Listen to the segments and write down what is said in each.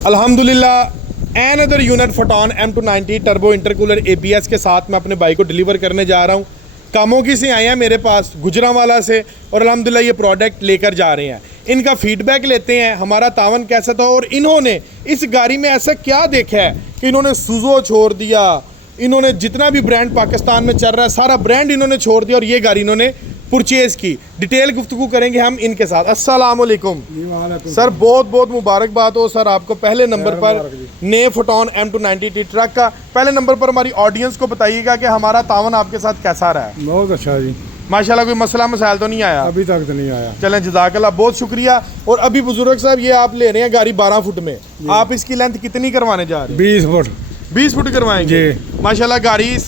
अल्हम्दुलिल्लाह another unit photon M290 turbo intercooler ABS के साथ मैं अपने बाइक को डिलीवर करने जा रहा हूँ। कामोगी से आए हैं मेरे पास गुजरांवाला से और अल्हम्दुलिल्लाह ये प्रोडक्ट लेकर जा रहे हैं। इनका फीडबैक लेते हैं हमारा तावन कैसा था और इन्होंने इस गाड़ी में ऐसा क्या देखा है कि इन्होंने सुजो छोड़ दिया, इन्होंने जितना भी ब्रांड पाकिस्तान में चल रहा है सारा ब्रांड इन्होंने छोड़ दिया और ये गाड़ी इन्होंने परचेज़ की। डिटेल गुफ्तगू करेंगे हम इनके साथ। अस्सलाम वालेकुम सर, बहुत बहुत मुबारकबाद हो सर आपको पहले नंबर पर नए फोटोन M290 ट्रक का। पहले नंबर पर हमारी ऑडियंस को बताइएगा कि हमारा तावन आपके साथ कैसा रहा है। बहुत अच्छा जी, माशाल्लाह कोई मसला मसाइल तो नहीं आया अभी तक तो नहीं आया। चलें जज़ाकल्लाह, बहुत शुक्रिया। और अभी बुजुर्ग साहब ये आप ले रहे हैं गाड़ी 12 फुट में, आप इसकी लेंथ कितनी करवाने जा रहे हैं? 20 फुट 20 फुट करवाएंगे। माशाल्लाह गाड़ी इस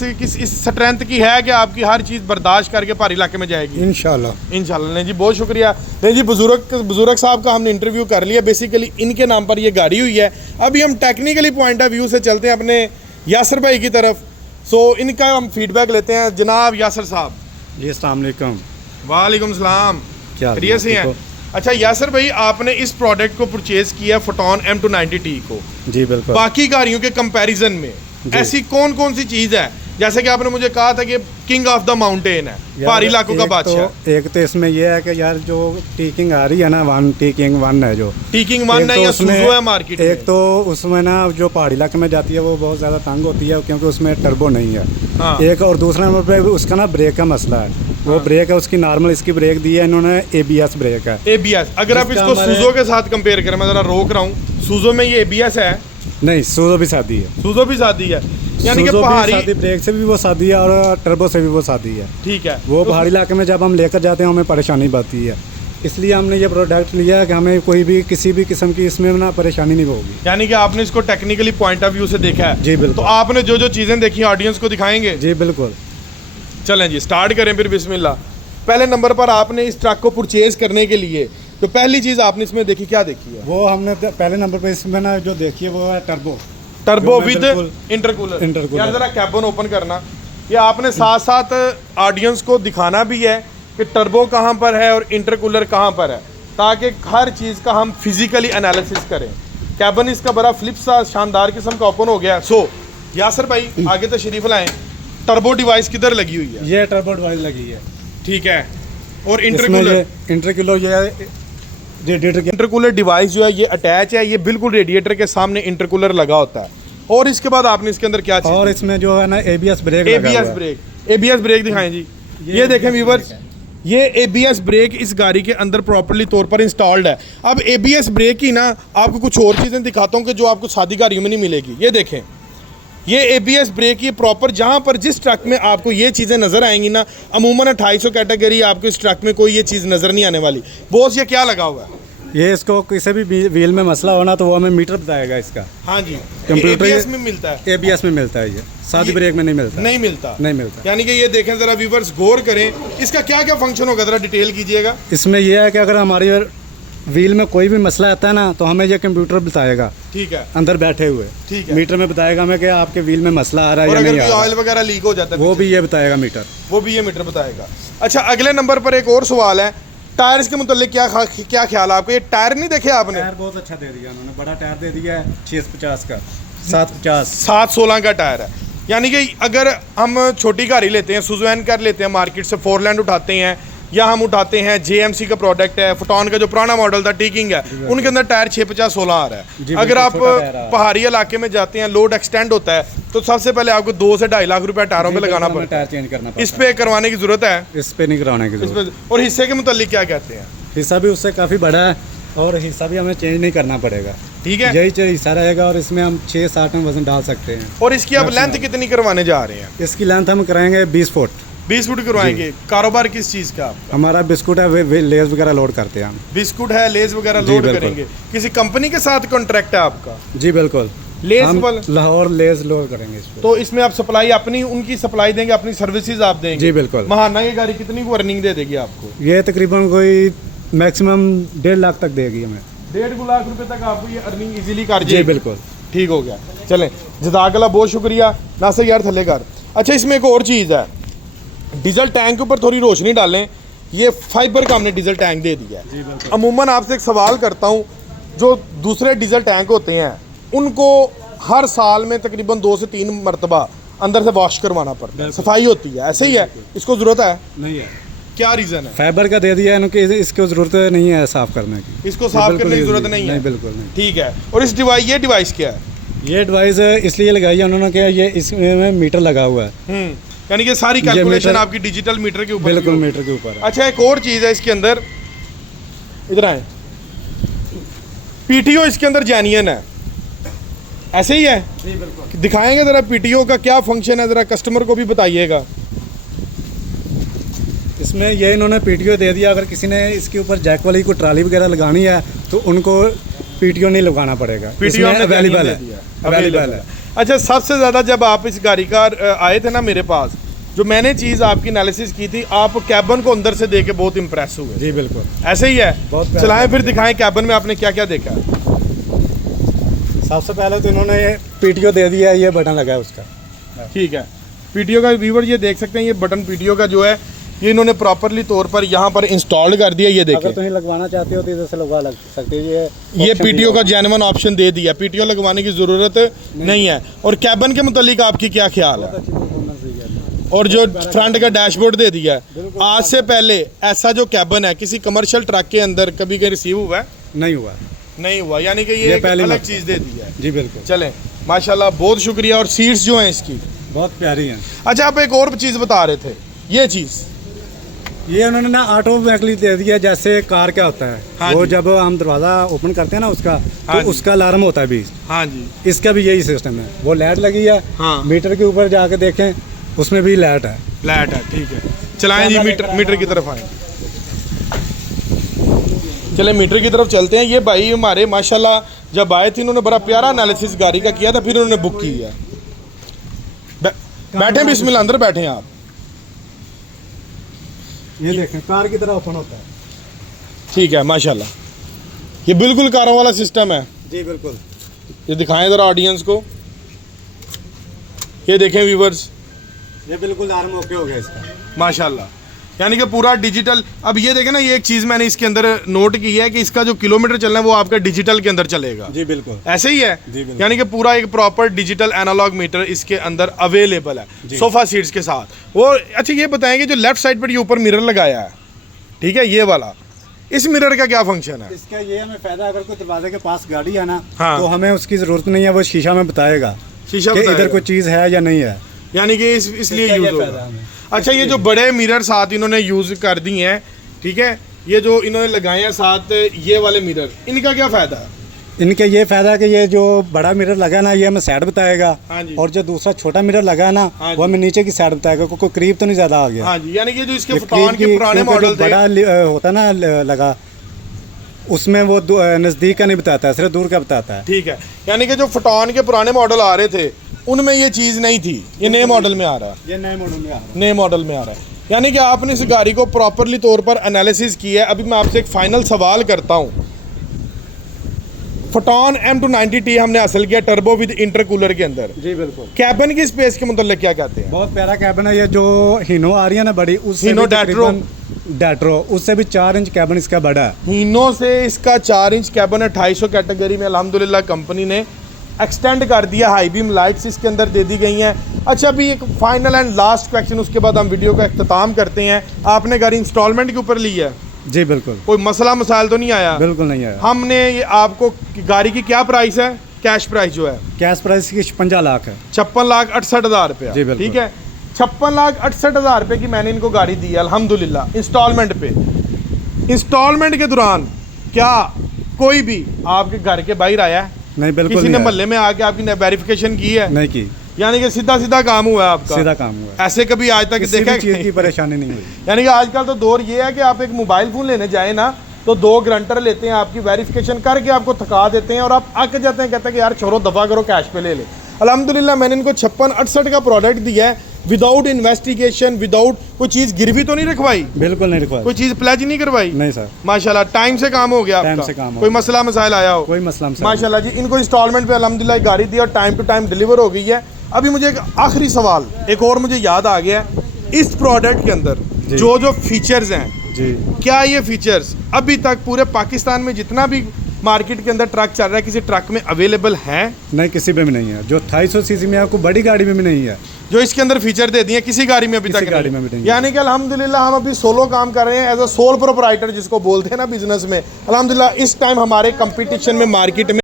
स्ट्रेंथ की है कि आपकी हर चीज़ बर्दाश्त करके पहाड़ी इलाके में जाएगी इंशाल्लाह। नहीं जी, बहुत शुक्रिया। नहीं जी, बुजुर्ग साहब का हमने इंटरव्यू कर लिया। बेसिकली इनके नाम पर ये गाड़ी हुई है। अभी हम टेक्निकली पॉइंट ऑफ व्यू से चलते हैं अपने यासर भाई की तरफ। सो इनका हम फीडबैक लेते हैं। जनाब यासर साहब जी, अस्सलाम वालेकुम। वालेकुम सलाम, क्या खैरियत से हैं? अच्छा यासर भाई, आपने इस प्रोडक्ट को परचेज किया फोटोन M290 को, जी बिल्कुल, बाकी गाड़ियों के कंपैरिजन में ऐसी कौन कौन सी चीज़ है जैसे कि आपने मुझे कहा था कि किंग ऑफ द माउंटेन है, पहाड़ी इलाकों का बादशाह? एक तो इसमें यह है कि यार जो टीकिंग आ रही है ना, टीकिंग वन है, जो टीकिंग वन है या सुजो है मार्केट में। एक तो उसमें ना जो पहाड़ी इलाके में जाती है वो बहुत ज़्यादा तंग होती है क्योंकि उसमें टर्बो नहीं है। हाँ। एक और दूसरा नंबर पे उसका ना ब्रेक का मसला है। वो ब्रेक है उसकी नॉर्मल, इसकी ब्रेक दी है इन्होंने ABS ब्रेक है। ABS अगर आप इसको सुजो के साथ कंपेयर करें, मैं ज़रा रोक रहा हूँ, सुजो में ये ABS है? नहीं, सुजो भी सादी है। सुजो भी सादी है, यानी कि पहाड़ी ब्रेक से भी वो सादी है और टर्बो से भी वो सादी है। ठीक है, वो पहाड़ी इलाके में जब हम लेकर जाते हैं हमें परेशानी बढ़ती है, इसलिए हमने ये प्रोडक्ट लिया है कि हमें कोई भी किसी भी किस्म की इसमें ना परेशानी नहीं होगी। यानी कि आपने इसको टेक्निकली पॉइंट ऑफ व्यू से देखा है? जी बिल्कुल। तो आपने जो जो चीज़ें देखी ऑडियंस को दिखाएंगे? जी बिल्कुल। चलें जी, स्टार्ट करें फिर बिस्मिल्लाह। पहले नंबर पर आपने इस ट्रक को परचेज करने के लिए तो पहली चीज़ आपने इसमें देखी, क्या देखी है? वो हमने पहले नंबर पर इसमें ना जो देखी है वो है टर्बो विद इंटरकूलर। यार जरा कैबिन ओपन करना। ये आपने साथ साथ ऑडियंस को दिखाना भी है कि टर्बो कहाँ पर है और इंटरकूलर कहाँ पर है, ताकि हर चीज़ का हम फिजिकली एनालिसिस करें। कैबिन इसका बड़ा फ्लिप सा शानदार किस्म का ओपन हो गया। सो यासर भाई आगे तशरीफ लाएं। टर्बो डिवाइस किधर लगी हुई है? ये टर्बो डिवाइस लगी है। ठीक है। और इंटरकूलर इंटरकूलर डिवाइस जो है ये अटैच है, ये बिल्कुल रेडिएटर के सामने इंटरकूलर लगा होता है। और इसके बाद आपने इसके अंदर क्या चीज़? और इसमें जो है ना ABS ब्रेक दिखाएं जी। ये देखें व्यूअर्स, ये ABS ब्रेक इस गाड़ी के अंदर प्रॉपर्ली तौर पर इंस्टॉल्ड है। अब ABS ब्रेक की ना आपको कुछ और चीज़ें दिखाता हूँ कि जो आपको सादी गाड़ियों में नहीं मिलेगी। ये देखें, ये ABS ब्रेक, ये प्रॉपर जहाँ पर जिस ट्रक में आपको ये चीज़ें नज़र आएंगी ना, अमूमन 2800 कैटेगरी आपको इस ट्रक में कोई ये चीज़ नज़र नहीं आने वाली। बॉस ये क्या लगा हुआ है? ये इसको किसी भी व्हील में मसला होना तो वो हमें मीटर बताएगा इसका। हाँ जी, कंप्यूटर ABS में मिलता है। ABS में मिलता है, ये सादी ब्रेक में नहीं मिलता। नहीं मिलता। यानी कि ये देखें जरा व्यूअर्स, गौर करें, इसका क्या क्या फंक्शन होगा, जरा डिटेल कीजिएगा। इसमें यह है कि अगर हमारी व्हील में कोई भी मसला आता है ना तो हमें ये कंप्यूटर बताएगा। ठीक है, अंदर बैठे हुए। ठीक है, मीटर में बताएगा हमें कि आपके व्हील में मसला आ रहा है या नहीं आ रहा। ऑयल वगैरह लीक हो जाता है वो भी ये बताएगा मीटर, बताएगा। अच्छा, अगले नंबर पर एक और सवाल है, टायर्स के मुतालिक क्या ख्याल है आपको? ये टायर नहीं देखे आपने? टायर बहुत अच्छा दे दिया उन्होंने, बड़ा टायर दे दिया है 650 का, 716 का टायर है। यानी कि अगर हम छोटी गाड़ी लेते हैं, सुजुएन कर लेते हैं मार्केट से, फोरलैंड उठाते हैं या हम उठाते हैं JMC का प्रोडक्ट है, फोटोन का जो पुराना मॉडल था टीकिंग है, उनके अंदर टायर 650-16 आ रहा है। अगर आप पहाड़ी इलाके में जाते हैं, लोड एक्सटेंड होता है, तो सबसे पहले आपको 2 से 2.5 लाख रुपया टायरों पे लगाना पड़ता है। टायर चेंज करना पड़ता है। इस पे करवाने की जरूरत है? इस पे नहीं करवाने की जरूरत। और हिस्से के मुतालिक क्या कहते हैं? हिस्सा भी उससे काफ़ी बड़ा है और हिस्सा भी हमें चेंज नहीं करना पड़ेगा। ठीक है, यही हिस्सा रहेगा और इसमें हम 6-7 में वजन डाल सकते हैं। और इसकी अब लेंथ कितनी करवाने जा रहे हैं? इसकी लेंथ हम कराएंगे 20 फुट। 20 फुट करवाएंगे। कारोबार किस चीज़ का आपका? हमारा बिस्कुट है, लेस वगैरह लोड करते हैं हम। बिस्कुट है, लेस वगैरह लोड करेंगे। किसी कंपनी के साथ कॉन्ट्रैक्ट है आपका? जी बिल्कुल। लेस लाहौर लेस लोड करेंगे इसको। तो इसमें आप सप्लाई अपनी उनकी सप्लाई देंगे, अपनी सर्विसेज आप देंगे? जी बिल्कुल। महाना ये गाड़ी कितनी को अर्निंग दे देगी आपको? ये तकरीबन कोई मैक्सिमम 1.5 लाख तक देगी हमें। 1.5 लाख रुपए तक आपको ये अर्निंग इजीली कर जाएगी? जी बिल्कुल। ठीक हो गया, चलें जज़ाकल्लाह, बहुत शुक्रिया नासिर यार, थल्ले कर। अच्छा, इसमें एक और चीज़ है, डीजल टैंक के ऊपर थोड़ी रोशनी डालें। ये फाइबर का हमने डीजल टैंक दे दिया है। अमूमन आपसे एक सवाल करता हूँ, जो दूसरे डीजल टैंक होते हैं उनको हर साल में तकरीबन 2 से 3 मरतबा अंदर से वॉश करवाना पड़ता है, सफाई होती है, ऐसे ही है? इसको ज़रूरत है? नहीं है, क्या रीज़न है? फाइबर का दे दिया है इनको, इसको ज़रूरत नहीं है साफ़ करने की। इसको साफ करने की ज़रूरत नहीं है? बिल्कुल नहीं। ठीक है। और इस ये डिवाइस क्या है? ये डिवाइस इसलिए लगाई है उन्होंने कि ये इसमें मीटर लगा हुआ है। यानी कि सारी कैलकुलेशन आपकी डिजिटल मीटर के ऊपर? बिल्कुल मीटर के ऊपर है। अच्छा, एक और चीज़ है इसके अंदर, इधर आए, पीटीओ इसके अंदर जेन्युइन है, ऐसे ही है? जी बिल्कुल। दिखाएंगे ज़रा पीटीओ का क्या फंक्शन है, ज़रा कस्टमर को भी बताइएगा। इसमें ये इन्होंने पीटीओ दे दिया, अगर किसी ने इसके ऊपर जैक वाली को ट्राली वगैरह लगानी है तो उनको पीटीओ नहीं लगाना पड़ेगा, पीटीओ अवेलेबल है। अच्छा, सबसे ज़्यादा जब आप इस गाड़ी का आए थे ना मेरे पास, जो मैंने चीज़ आपकी एनालिसिस की थी, आप कैबन को अंदर से देख के बहुत इंप्रेस हुए। जी बिल्कुल, ऐसे ही है? बहुत चलाएं फिर दिखाएं कैबन में आपने क्या क्या देखा। सबसे पहले तो इन्होंने ये पीटीओ दे दिया है, ये बटन लगा है उसका। ठीक है, पीटीओ का व्यूवर ये देख सकते हैं, ये बटन पीटीओ का जो है ये इन्होंने प्रॉपरली तौर पर यहाँ पर इंस्टॉल कर दिया। ये देखें, अगर तुम्हें लगवाना चाहते हो तो इधर से लगवा सकते हो। ये पीटीओ का जेन्युइन ऑप्शन दे दिया, पीटीओ लगवाने की ज़रूरत नहीं है। और कैबन के मुतालिक आपकी क्या ख्याल है? और जो फ्रंट का डैशबोर्ड दे दिया है, आज से पहले ऐसा जो कैबन है किसी कमर्शियल ट्रक के अंदर कभी कहीं रिसीव हुआ है? नहीं हुआ, यानी कि ये एक अलग चीज़ दे दी है। जी बिल्कुल। चलें, माशाल्लाह, बहुत शुक्रिया। और सीट्स जो हैं इसकी बहुत प्यारी हैं। अच्छा, आप एक और चीज़ बता रहे थे, ये चीज़ ये उन्होंने ना ऑटोमेटिकली दे दिया, जैसे कार क्या होता है। हाँ वो जी। जब हम दरवाज़ा ओपन करते हैं ना उसका, हाँ तो जी। उसका अलार्म होता है भी। हाँ जी, इसका भी यही सिस्टम है। वो लाइट लगी है, हाँ। मीटर के ऊपर जाके देखें, उसमें भी लाइट है। फ्लैट है। ठीक है, चलाएं जी, मीटर की तरफ आए। चले मीटर की तरफ चलते हैं। ये भाई हमारे माशाल्लाह जब आए थे, इन्होंने बड़ा प्यारा एनालिसिस गाड़ी का किया था, फिर उन्होंने बुक की है। बैठे बिस्मिल्लाह, अंदर बैठे हैं आप। ये देखें, कार की तरह ओपन होता है। ठीक है, माशाल्लाह, ये बिल्कुल कारों वाला सिस्टम है। जी बिल्कुल। ये दिखाएं ज़रा ऑडियंस को, ये देखें व्यूवर्स, ये बिल्कुल अलार्म ओके हो गया इसका, माशाल्लाह, यानी कि पूरा डिजिटल। अब ये देखें ना, ये एक चीज़ मैंने इसके अंदर नोट की है कि इसका जो किलोमीटर चलना है वो आपका डिजिटल के अंदर चलेगा। जी बिल्कुल, ऐसे ही है? जी बिल्कुल। यानी कि पूरा एक प्रॉपर डिजिटल एनालॉग मीटर इसके अंदर अवेलेबल है सोफा सीट्स के साथ। वो अच्छा, ये बताएंगे जो लेफ्ट साइड पर ये ऊपर मिरर लगाया है, ठीक है, ये वाला, इस मिरर का क्या फंक्शन है? इसका ये हमें फायदा, अगर कोई दरवाजे के पास गाड़ी है ना, हाँ। तो हमें उसकी जरूरत नहीं है, वो शीशा में बताएगा शीशा कि बताएगा। इधर कोई चीज़ है या नहीं है। यानी कि इसलिए इसका यूज ये होगा। फायदा हमें। अच्छा, ये जो बड़े मिरर साथ इन्होंने यूज कर दिए हैं, ठीक है, ये जो इन्होंने लगाए हैं साथ ये वाले मिरर, इनका क्या फायदा है? इनके ये फायदा है कि ये जो बड़ा मिरर लगा है ना, ये हमें साइड बताएगा। हाँ जी। और जो दूसरा छोटा मिरर लगा है ना, हाँ वो हमें नीचे की साइड बताएगा, कोई करीब तो नहीं ज्यादा आ गया। हाँ जी, यानी कि जो इसके ये फटान के क्योंकि पुराने जो मॉडल थे, बड़ा होता ना लगा, उसमें वो नज़दीक का नहीं बताता है, सिर्फ दूर का बताता है। ठीक है, यानी कि जो फटान के पुराने मॉडल आ रहे थे उनमें ये चीज़ नहीं थी, ये नए मॉडल में आ रहा है। ये नए मॉडल में आ रहा है। नए मॉडल में आ रहा है, यानी कि आपने इस गाड़ी को प्रॉपरली तौर पर एनालिसिस किया है। अभी मैं आपसे एक फाइनल सवाल करता हूँ। फोटॉन M290T हमने हासिल किया टर्बो विद इंटरकूलर के अंदर। जी बिल्कुल। कैबिन की स्पेस के मतलब क्या कहते हैं? बहुत प्यारा कैबिन है। ये जो हीनो आ रही है ना बड़ी, उससे हीनो भी तकरीबन डैट्रो, उससे भी 4 इंच कैबिन इसका बड़ा है। हीनो से इसका 4 इंच कैबिन है। 250 कैटेगरी में अल्हम्दुलिल्लाह कंपनी ने एक्सटेंड कर दिया। हाई बीम लाइट्स इसके अंदर दे दी गई हैं। अच्छा, अभी एक फाइनल एंड लास्ट क्वेश्चन, उसके बाद हम वीडियो का इख्तिताम करते हैं। आपने गाड़ी इंस्टॉलमेंट के ऊपर ली है? जी बिल्कुल। कोई मसला मसाइल तो नहीं आया? बिल्कुल नहीं आया। हमने ये आपको गाड़ी की क्या प्राइस है, कैश प्राइस जो है? कैश प्राइस की 56 लाख है। 56,68,000 रुपया। जी बिल्कुल। ठीक है, 56,68,000 रुपये की मैंने इनको गाड़ी दी है अल्हम्दुलिल्लाह इंस्टॉलमेंट पे। इंस्टॉलमेंट के दौरान क्या कोई भी आपके घर के बाहर आया है? नहीं, बिल्कुल किसी ने नहीं मोहल्ले में आके आपकी वेरिफिकेशन की है? आया। नहीं की। यानी कि सीधा सीधा काम हुआ है आपका? सीधा काम हुआ है। ऐसे कभी आज तक किसी देखा भी चीज़ की परेशानी नहीं हुई। यानी कि आजकल तो दौर ये है कि आप एक मोबाइल फ़ोन लेने जाए ना तो 2 गारंटर लेते हैं, आपकी वेरिफिकेशन करके आपको थका देते हैं और आप अक जाते हैं, कहते हैं कि यार छोड़ो दफ़ा करो, कैश पे ले ले। अल्हम्दुलिल्लाह मैंने इनको 56-68 का प्रोडक्ट दिया है विदाउट इन्वेस्टिगेशन, विदाउट कोई चीज़ गिरवी तो नहीं रखवाई, बिल्कुल नहीं रखवाई, कोई चीज़ प्लेज नहीं करवाई? नहीं सर। माशाल्लाह टाइम से काम हो गया टाइम आपका? से काम हो कोई गया। मसला मसाइल आया हो? कोई मसला मसाइल माशाल्लाह जी, इनको इंस्टॉलमेंट पे अल्हम्दुलिल्लाह गाड़ी दी और टाइम टू टाइम डिलीवर हो गई है। अभी मुझे एक आखिरी सवाल एक और मुझे याद आ गया है, इस प्रोडक्ट के अंदर जी। जो जो फीचर्स हैं, जी। क्या ये फीचर्स अभी तक पूरे पाकिस्तान में जितना भी मार्केट के अंदर ट्रक चल रहा है, किसी ट्रक में अवेलेबल है? नहीं, किसी पे भी नहीं है। जो 250 सीसी में आपको बड़ी गाड़ी में भी नहीं है, जो इसके अंदर फीचर दे दिए किसी गाड़ी में अभी किसी तक गाड़ी नहीं। में भी नहीं है। यानी कि अल्हम्दुलिल्लाह हम अभी सोलो काम कर रहे हैं, एज अ सोल प्रोप्राइटर जिसको बोलते हैं ना बिजनेस में। अल्हम्दुलिल्लाह इस टाइम हमारे कंपटीशन में मार्केट में